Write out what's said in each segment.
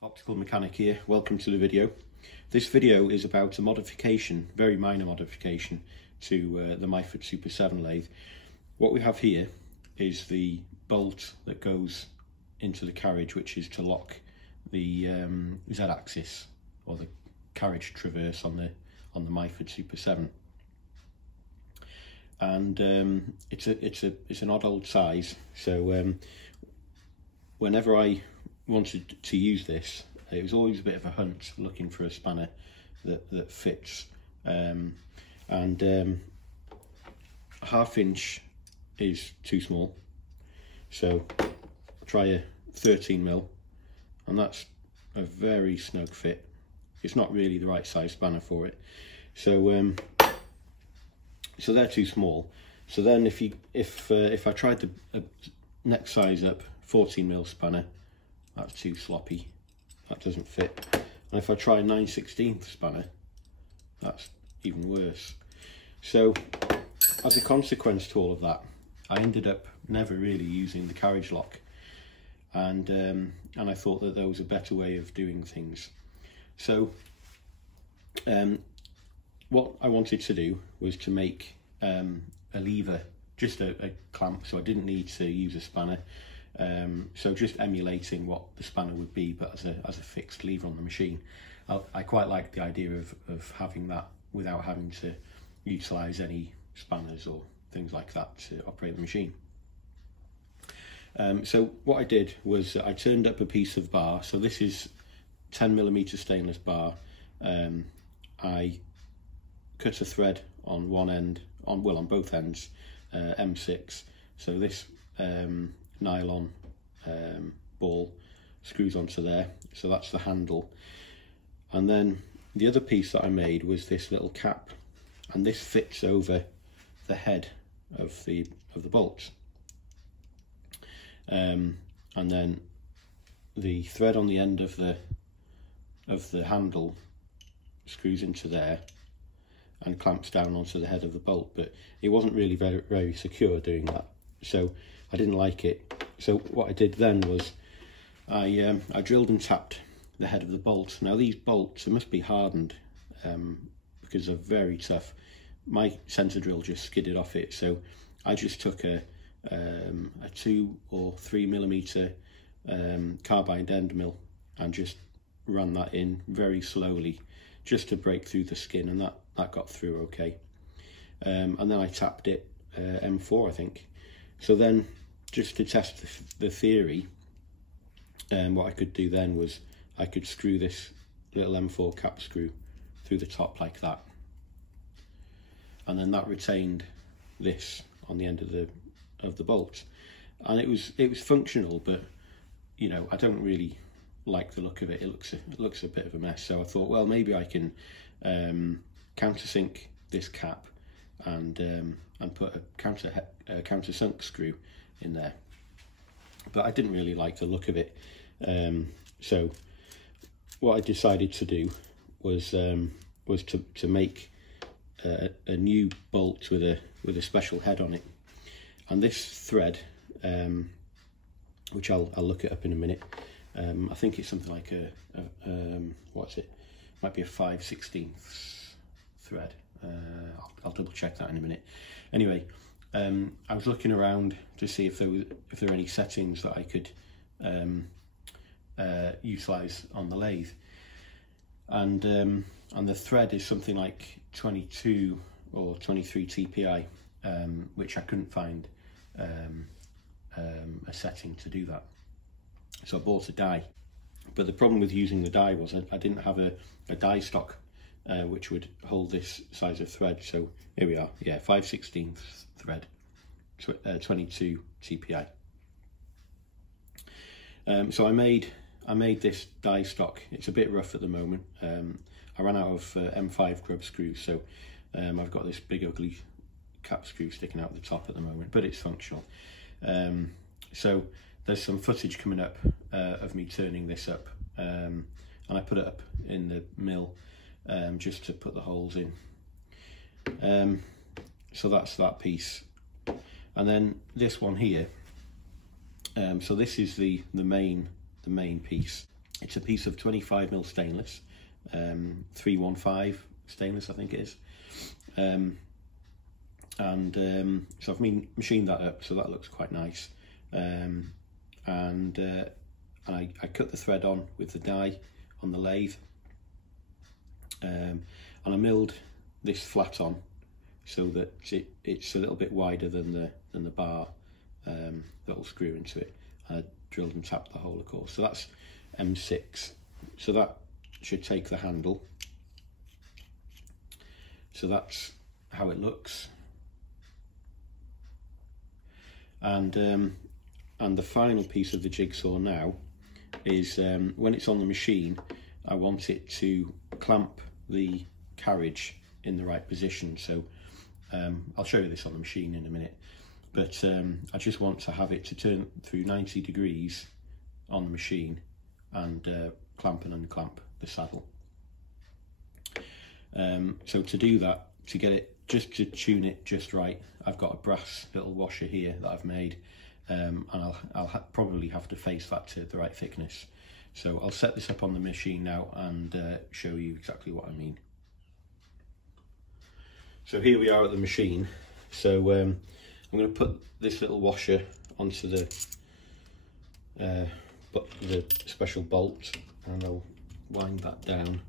Optical mechanic here, welcome to the video. This video is about a modification, very minor modification to the Myford Super 7 lathe. What we have here is the bolt that goes into the carriage, which is to lock the Z-axis or the carriage traverse on the Myford Super 7. And it's an odd old size, so whenever I wanted to use this, it was always a bit of a hunt looking for a spanner that fits, and a ½ is too small, so I'll try a 13mm, and that's a very snug fit. It's not really the right size spanner for it, so so they're too small. So then if I tried the next size up, 14mm spanner, that's too sloppy, that doesn't fit. And if I try a 9/16 spanner, that's even worse. So as a consequence to all of that, I ended up never really using the carriage lock, and I thought that there was a better way of doing things. So what I wanted to do was to make a lever, just a clamp, so I didn't need to use a spanner. So just emulating what the spanner would be, but as a fixed lever on the machine. I quite like the idea of having that without having to utilise any spanners or things like that to operate the machine. So what I did was I turned up a piece of bar. So this is 10mm stainless bar. I cut a thread on one end, on both ends, M6. So this nylon ball screws onto there, so that's the handle. And then the other piece that I made was this little cap, and this fits over the head of the bolt. And then the thread on the end of the handle screws into there and clamps down onto the head of the bolt, but it wasn't really very secure doing that, so I didn't like it. So what I did then was I drilled and tapped the head of the bolt. Now these bolts, they must be hardened because they're very tough. My centre drill just skidded off it, so I just took a 2 or 3mm carbide end mill and just ran that in very slowly, just to break through the skin, and that got through okay. And then I tapped it M4, I think. So then, just to test the theory, what I could do then was I could screw this little M4 cap screw through the top like that, and then that retained this on the end of the bolt, and it was functional, but you know, I don't really like the look of it. It looks a bit of a mess. So I thought, well, maybe I can countersink this cap and put a countersunk screw in there, but I didn't really like the look of it. So what I decided to do was to make a new bolt with a special head on it, and this thread, which I'll look it up in a minute. I think it's something like what's it? Might be a 5/16 thread. I'll double check that in a minute. Anyway, I was looking around to see if there were any settings that I could utilise on the lathe, and the thread is something like 22 or 23 TPI, which I couldn't find a setting to do that. So I bought a die, but the problem with using the die was I didn't have a die stock which would hold this size of thread. So here we are, yeah, 5/16 thread, 22 TPI. So I made this die stock. It's a bit rough at the moment. I ran out of M5 grub screws, so I've got this big ugly cap screw sticking out the top at the moment, but it's functional. So there's some footage coming up of me turning this up, and I put it up in the mill just to put the holes in. So that's that piece, and then this one here. So this is the main piece. It's a piece of 25mm stainless, 315 stainless I think it is. So I've machined that up, so that looks quite nice. And I cut the thread on with the die on the lathe, and I milled this flat on so that it's a little bit wider than the bar that will screw into it. I drilled and tapped the hole, of course. So that's M6. So that should take the handle. So that's how it looks. And the final piece of the jigsaw now is when it's on the machine, I want it to clamp the carriage in the right position. So I'll show you this on the machine in a minute, but I just want to have it to turn through 90 degrees on the machine and clamp and unclamp the saddle. So to do that, to get it, just to tune it just right, I've got a brass little washer here that I've made, and I'll probably have to face that to the right thickness. So I'll set this up on the machine now and show you exactly what I mean. So here we are at the machine. So I'm going to put this little washer onto the special bolt, and I'll wind that down.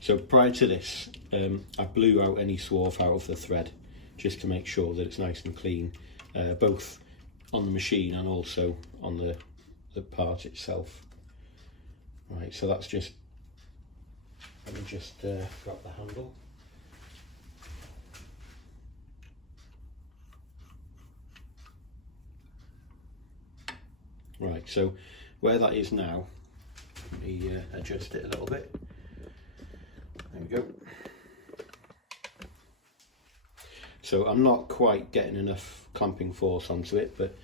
So prior to this, I blew out any swarf out of the thread just to make sure that it's nice and clean, both on the machine and also on the part itself. Right, so that's just, let me just grab the handle. Right, so where that is now, let me adjust it a little bit. There we go. So I'm not quite getting enough clamping force onto it, but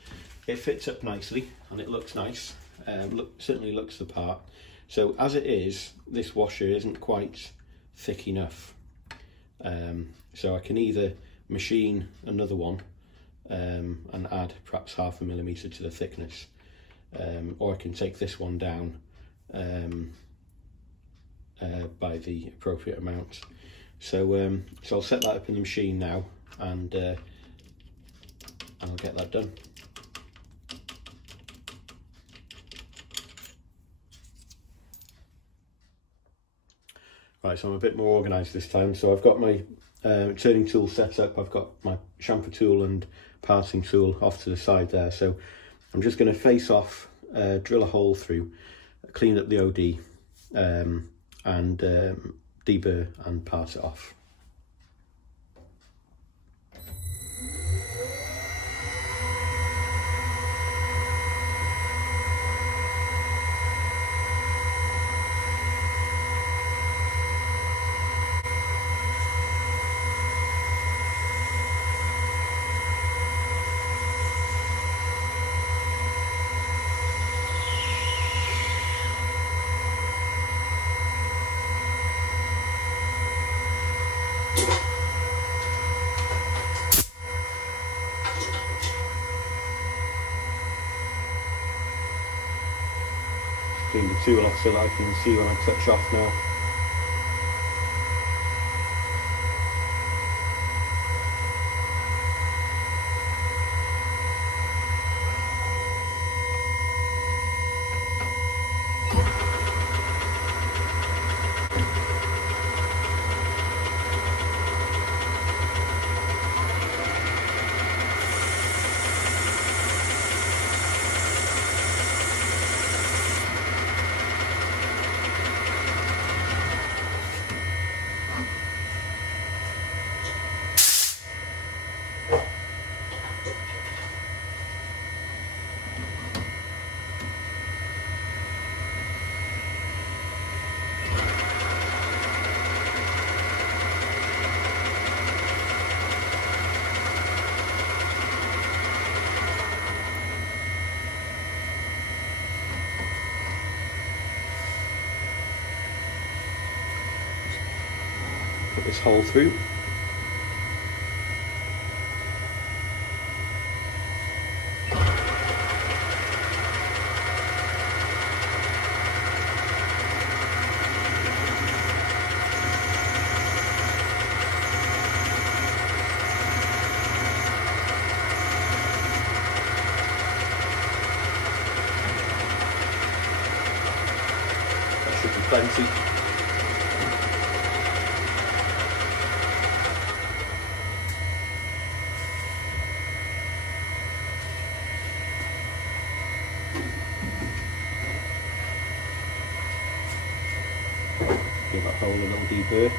it fits up nicely and it looks nice. Certainly looks the part. So as it is, this washer isn't quite thick enough. So I can either machine another one and add perhaps 0.5 millimetre to the thickness, or I can take this one down by the appropriate amount. So so I'll set that up in the machine now, and I'll get that done. Right, so I'm a bit more organised this time. So I've got my turning tool set up. I've got my chamfer tool and parting tool off to the side there. So I'm just going to face off, drill a hole through, clean up the OD, and deburr and part it off. Clean the tool off so that I can see when I touch off now. Put this hole through. plenty. Give that hole a little deburr.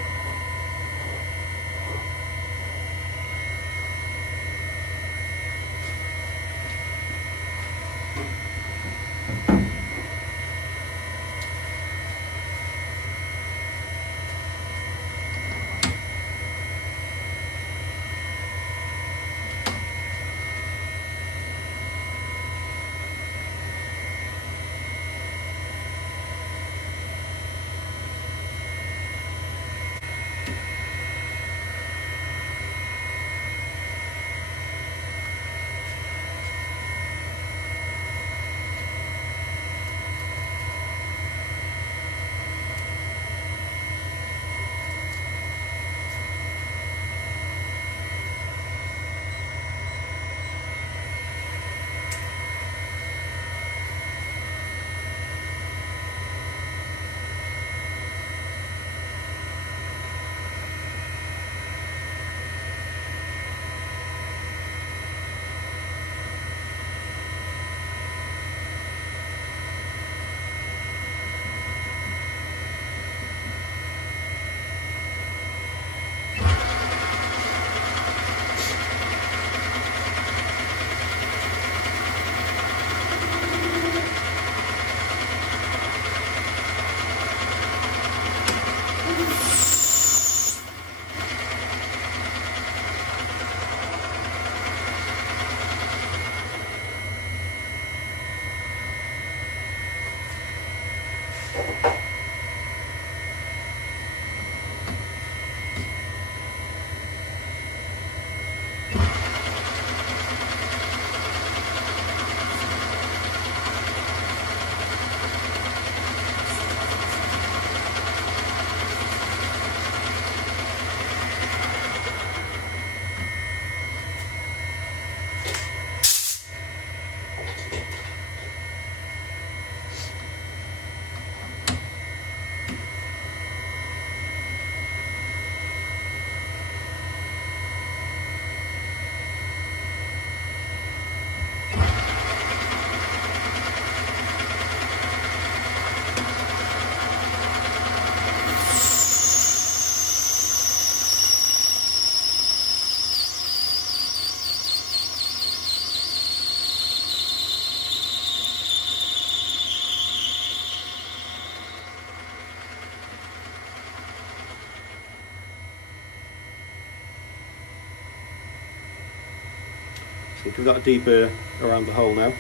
So give that a deburr around the hole now.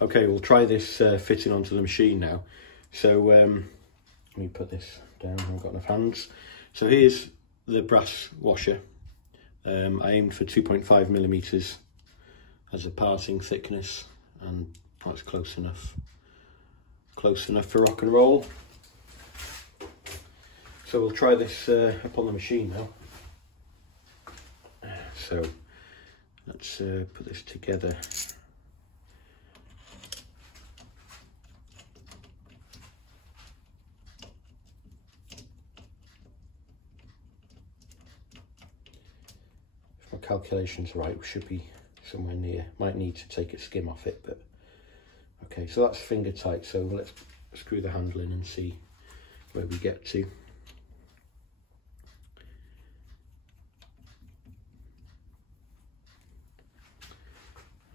Okay, we'll try this fitting onto the machine now. So let me put this down, I've got enough hands. So here's the brass washer. I aimed for 2.5mm as a parting thickness, and that's close enough for rock and roll. So we'll try this up on the machine now. So let's put this together. If my calculations are right, we should be somewhere near. Might need to take a skim off it, but okay, so that's finger tight. So let's screw the handle in and see where we get to.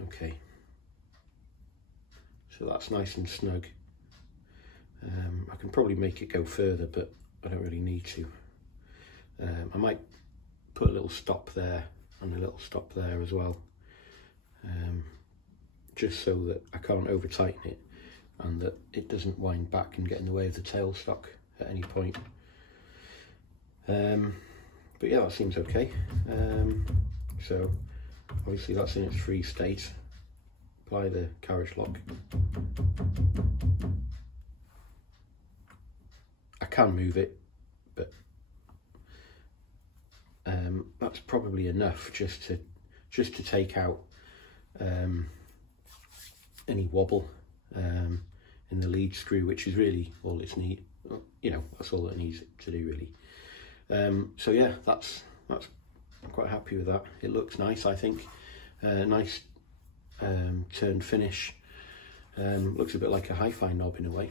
Okay, so that's nice and snug. I can probably make it go further, but I don't really need to. I might put a little stop there and a little stop there as well, just so that I can't over tighten it and that it doesn't wind back and get in the way of the tailstock at any point. But yeah, that seems okay. So obviously that's in its free state. Apply the carriage lock. I can move it, but that's probably enough just to take out any wobble in the lead screw, which is really all it's need. You know, that's all it needs to do really. So yeah, that's I'm quite happy with that. It looks nice, I think. Nice turned finish. Looks a bit like a hi-fi knob in a way.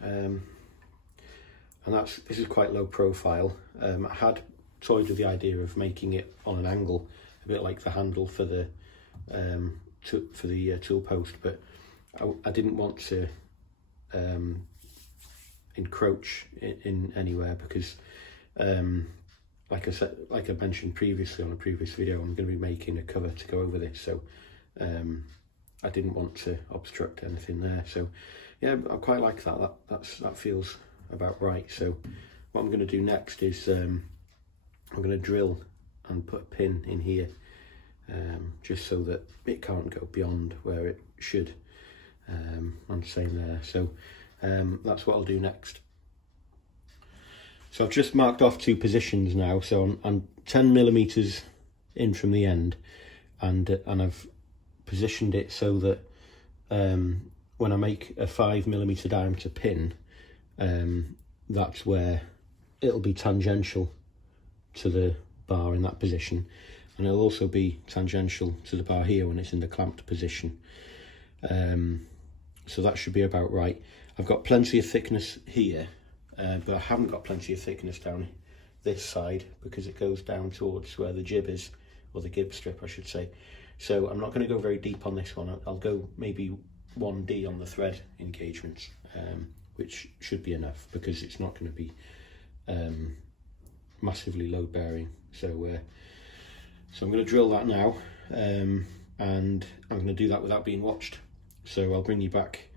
And this is quite low profile. I had toyed with the idea of making it on an angle, a bit like the handle for the tool post, but I didn't want to encroach in anywhere, because like I mentioned previously on a previous video, I'm going to be making a cover to go over this, so I didn't want to obstruct anything there. So yeah, I quite like that. That feels about right. So what I'm going to do next is I'm going to drill and put a pin in here, just so that it can't go beyond where it should. And same there. So that's what I'll do next. So I've just marked off 2 positions now. So I'm 10mm in from the end, and I've positioned it so that when I make a 5mm diameter pin, that's where it'll be tangential to the bar in that position, and it'll also be tangential to the bar here when it's in the clamped position. So that should be about right. I've got plenty of thickness here, but I haven't got plenty of thickness down this side, because it goes down towards where the jib is, or the gib strip I should say. So I'm not going to go very deep on this one. I'll go maybe 1D on the thread engagements, which should be enough, because it's not going to be massively load bearing. So I'm going to drill that now, and I'm going to do that without being watched. So I'll bring you back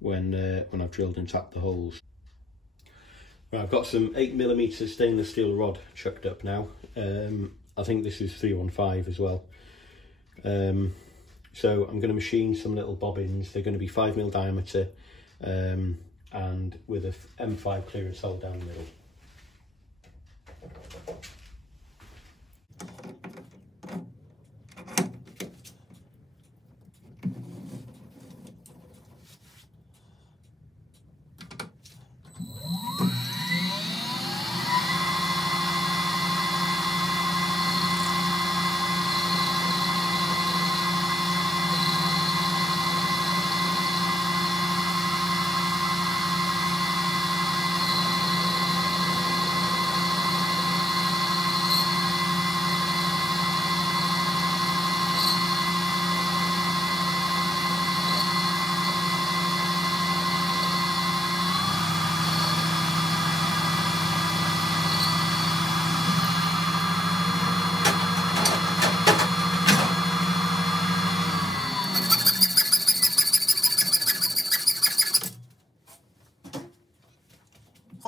when I've drilled and tapped the holes. Right, I've got some 8mm stainless steel rod chucked up now. I think this is 315 as well. So I'm going to machine some little bobbins. They're going to be 5mm diameter, and with a M5 clearance hole down the middle.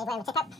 Same way with tip up.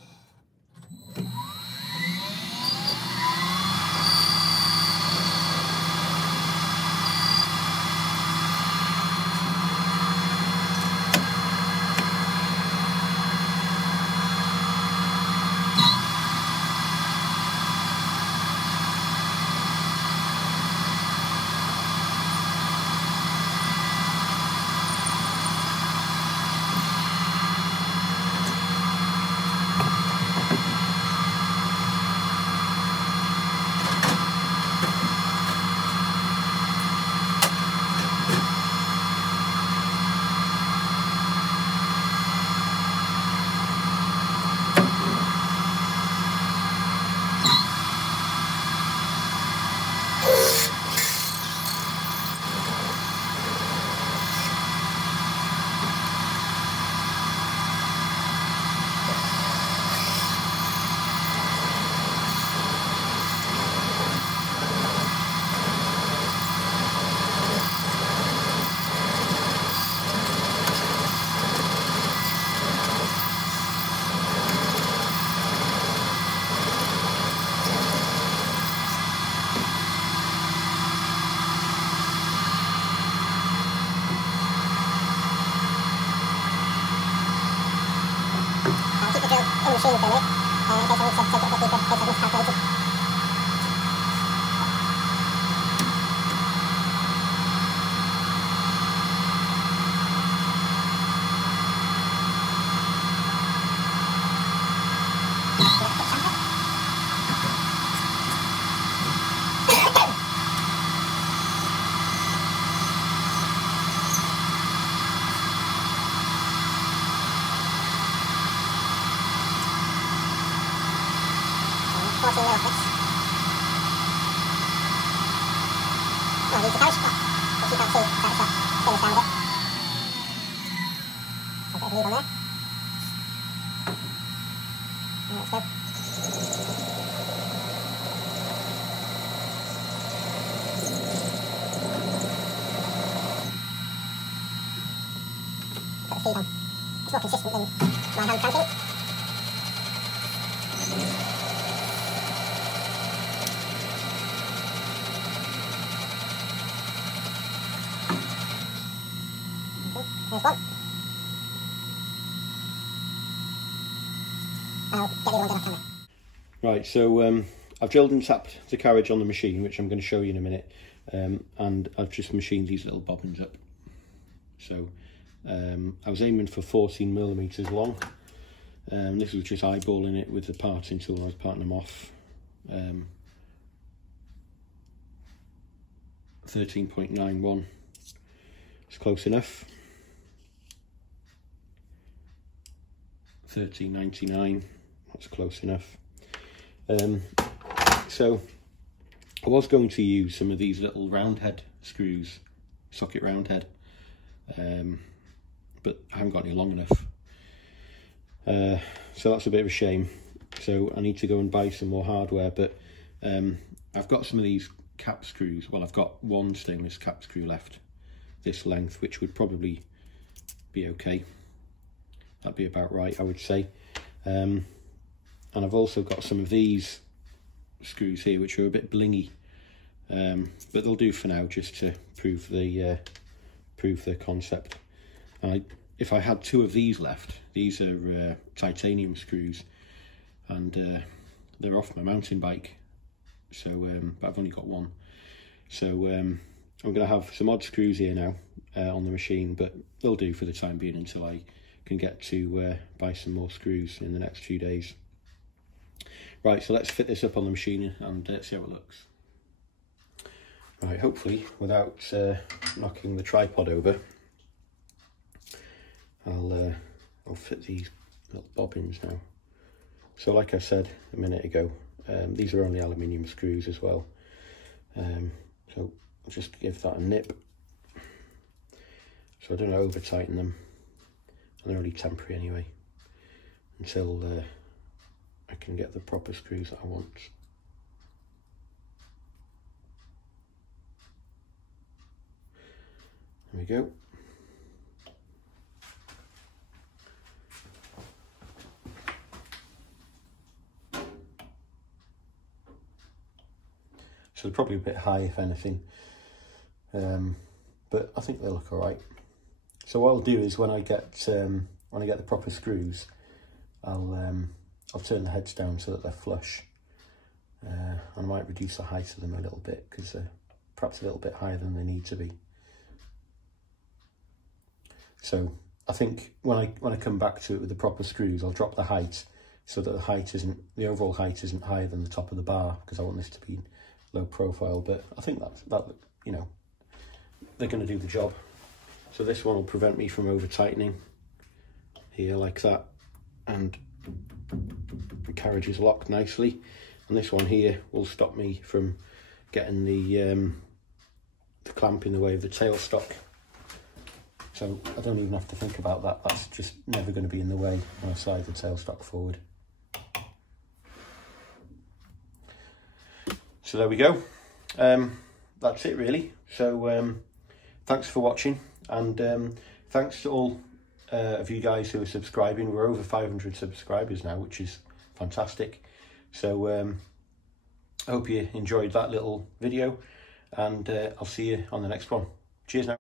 Machine for a minute, in case I need to take it a bit deeper, in case I've miscalculated. 14 mil clips. Oh, use the carriage. Oh, which you can't see, so it's finished down a bit. So a bit of lead on there. Let's go. Put the feed on. It's more consistent than my hand cranking. There's one. I'll get the other one done off camera. Right, so I've drilled and tapped the carriage on the machine, which I'm going to show you in a minute, and I've just machined these little bobbins up. So I was aiming for 14 millimeters long. This was just eyeballing it with the parting tool when I was parting them off. 13.91. It's close enough. 13.99. That's close enough. So I was going to use some of these little round head screws, socket round head, but I haven't got any long enough. So that's a bit of a shame. So I need to go and buy some more hardware, but I've got some of these cap screws. Well, I've got one stainless cap screw left, this length, which would probably be okay. That'd be about right, I would say. And I've also got some of these screws here, which are a bit blingy, but they'll do for now, just to prove the concept. If I had two of these left, these are titanium screws, and they're off my mountain bike, so but I've only got one. So I'm going to have some odd screws here now on the machine, but they'll do for the time being until I can get to buy some more screws in the next few days. Right, so let's fit this up on the machine and see how it looks. Right, hopefully without knocking the tripod over, I'll fit these little bobbins now. So like I said a minute ago, these are only aluminium screws as well. So I'll just give that a nip, so I don't over tighten them, and they're only temporary anyway, until I can get the proper screws that I want. There we go. So they're probably a bit high, if anything, but I think they look all right. So what I'll do is when I get the proper screws, I'll turn the heads down so that they're flush. I might reduce the height of them a little bit, because they're perhaps a little bit higher than they need to be. So I think when I come back to it with the proper screws, I'll drop the height so that the overall height isn't higher than the top of the bar, because I want this to be low profile. But I think that you know, they're going to do the job. So this one will prevent me from over tightening here like that, and the carriage is locked nicely, and this one here will stop me from getting the clamp in the way of the tailstock. So I don't even have to think about that. That's just never going to be in the way when I slide the tailstock forward. So there we go. That's it really. So thanks for watching, and thanks to all of you guys who are subscribing. We're over 500 subscribers now, which is fantastic. So I hope you enjoyed that little video, and I'll see you on the next one. Cheers now.